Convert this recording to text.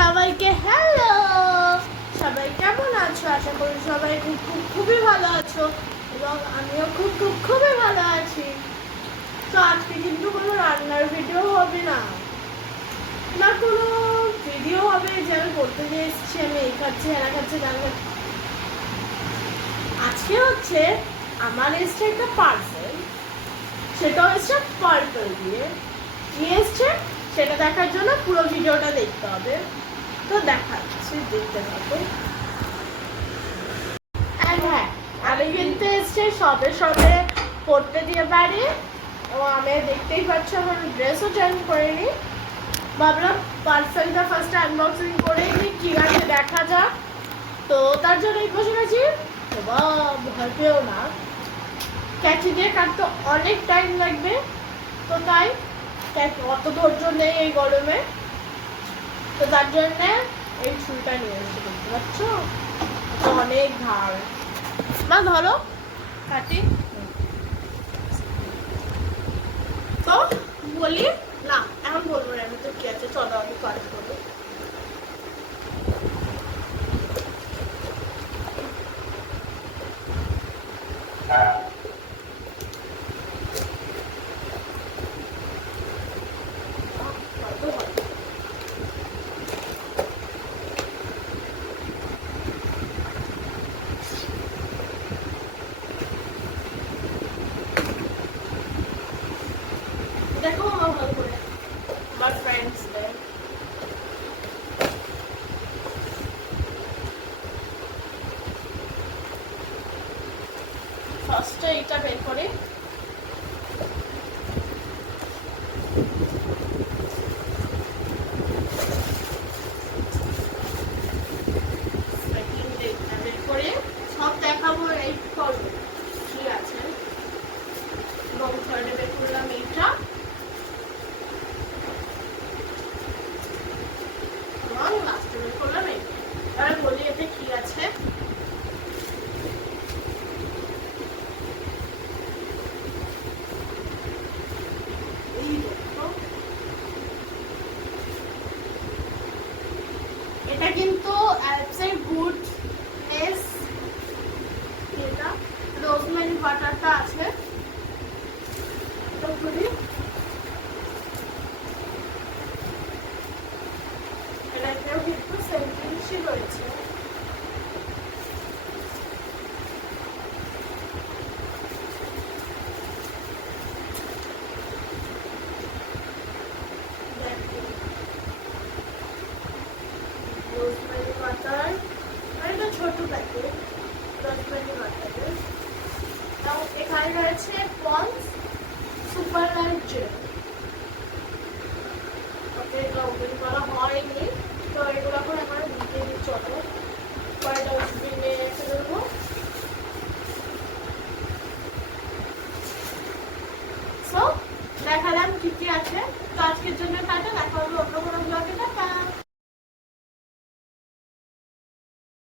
সবাইকে হ্যালো সবাই কেমন আছো? আশা করি সবাই খুব খুব, খুবই ভালো আছো এবং আমিও খুব খুব, খুবই ভালো আছি। তো আজকে কিন্তু কোনো রান্নার ভিডিও হবে না না কোনো ভিডিও হবে যে আমি করতে যে এসেছি, আমি এই খাচ্ছি, এরা খাচ্ছি গান খাচ্ছি। আজকে হচ্ছে আমার এসছে একটা পার্সেল সেটাও এসছে পার্পল দিয়ে। সেটা দেখার জন্য পুরো ভিডিওটা দেখতে হবে। তো দেখাচ্ছি, দেখতে থাকো। হ্যাঁ আমি কিন্তু এসছে সবে সবে পড়তে দিয়ে পারি এবং আমি দেখতেই পাচ্ছি, আমার ড্রেসও চেঞ্জ করিনি। ভাবলাম পার্সেলটা ফার্স্ট আনবক্সিং করে নিই কী আছে দেখা যাক। তো তার জন্য এই বসে গেছি। বাবা ভয় না। ক্যাচি দিয়ে কাটতে অনেক টাইম লাগবে। তো তাই অত ধৈর্য নেই এই গরমে। তো তার জন্যে এই ছুরিটা নিয়ে এসেছি দেখতে পাচ্ছ তো অনেক ধার মা ধরো। কাটি। তো বলি না এখন বলব না আমি তো কি আছে চলো আমি কাজ করব দেখো আমার ভালো করে আমার ফ্রেন্ডসদের ফার্স্টে এটা বের করে Second এটা বের করে সব দেখাবো এই করব কি আছে এবং থার্ডে বের করলাম এইটা এবং লাস্টে বের করলাম এইটা এবার বলি এতে কি আছে এই দেখো এটা কিন্তু অ্যালপসের গুড এস এটা রোজমেরি বাটারটা আছে খুবই এটাতেও কিন্তু সেম ছোট প্যাকেট বাটারের এবং এখানে রয়েছে পন্স। সুপার লাইট ওকে তো এগুলো এখন আমার দিতে দিই, চলো। রেখে দেবো দেখালাম কি কি আছে। তো আজকের জন্য টাটা, দেখা